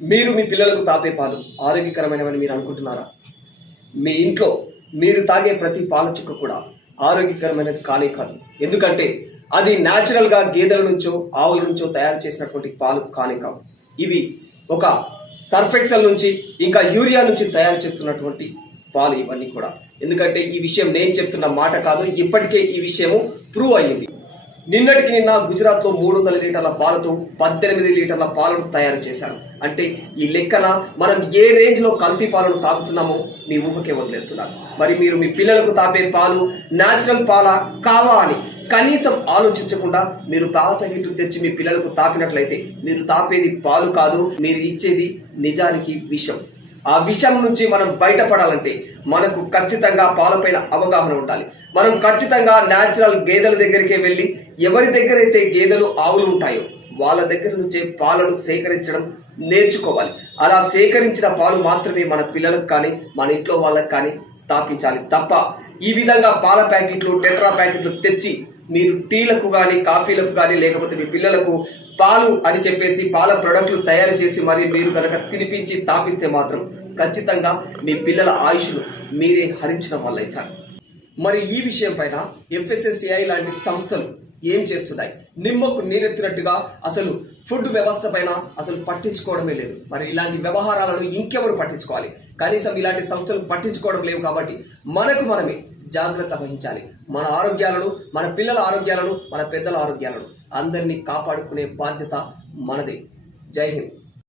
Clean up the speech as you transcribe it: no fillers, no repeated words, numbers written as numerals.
మీరు మీ పిల్లలకు తాపే పాలు ఆరోగ్యకరమైనవని మీరు అనుకుంటున్నారా? మీ ఇంట్లో మీరు తాగే ప్రతి పాల చుక్క కూడా ఆరోగ్యకరమైనది కానే కాదు. ఎందుకంటే అది న్యాచురల్గా గేదెల నుంచో ఆవుల నుంచో తయారు చేసినటువంటి పాలు కానే కావు. ఇవి ఒక సర్ఫెక్సల్ నుంచి ఇంకా యూరియా నుంచి తయారు చేస్తున్నటువంటి పాలు ఇవన్నీ కూడా. ఎందుకంటే ఈ విషయం నేను చెప్తున్న మాట కాదు, ఇప్పటికే ఈ విషయము ప్రూవ్ అయ్యింది. నిన్నటికి నిన్న గుజరాత్లో 300 లీటర్ల పాలతో 18 లీటర్ల పాలను తయారు చేశారు. అంటే ఈ లెక్కన మనం ఏ రేంజ్లో కల్తీ పాలను తాగుతున్నామో మీ ఊహకే వదిలేస్తున్నారు. మరి మీరు మీ పిల్లలకు తాపే పాలు న్యాచురల్ పాల కావా అని కనీసం ఆలోచించకుండా మీరు పాల ప్యాకెట్లు తెచ్చి మీ పిల్లలకు తాపినట్లయితే మీరు తాపేది పాలు కాదు, మీరు ఇచ్చేది నిజానికి విషం. ఆ విషయం నుంచి మనం బయటపడాలంటే మనకు ఖచ్చితంగా పాలపైన అవగాహన ఉండాలి. మనం ఖచ్చితంగా న్యాచురల్ గేదెల దగ్గరికే వెళ్ళి ఎవరి దగ్గర అయితే గేదెలు ఆవులు ఉంటాయో వాళ్ళ దగ్గర నుంచే పాలను సేకరించడం నేర్చుకోవాలి. అలా సేకరించిన పాలు మాత్రమే మన పిల్లలకు కానీ మన ఇంట్లో వాళ్ళకి కానీ తాపించాలి తప్ప ఈ విధంగా పాల ప్యాకెట్లు టెట్రా ప్యాకెట్లు తెచ్చి మీరు టీలకు కానీ కాఫీలకు కానీ లేకపోతే మీ పిల్లలకు పాలు అని చెప్పేసి పాల ప్రొడక్ట్లు తయారు చేసి మరి మీరు కనుక తినిపించి తాపిస్తే మాత్రం ఖచ్చితంగా మీ పిల్లల ఆయుష్ను మీరే హరించడం వల్ల అవుతారు. మరి ఈ విషయం పైన FSSAI లాంటి సంస్థలు ఏం చేస్తున్నాయి? నిమ్మకు నీరెత్తినట్టుగా అసలు ఫుడ్ వ్యవస్థ పైన అసలు పట్టించుకోవడమే లేదు. మరి ఇలాంటి వ్యవహారాలను ఇంకెవరు పట్టించుకోవాలి? కనీసం ఇలాంటి సంస్థలు పట్టించుకోవడం లేవు కాబట్టి మనకు మనమే జాగ్రత్త వహించాలి. మన ఆరోగ్యాలను, మన పిల్లల ఆరోగ్యాలను, మన పెద్దల ఆరోగ్యాలను అందరినీ కాపాడుకునే బాధ్యత మనదే. జై హింద్.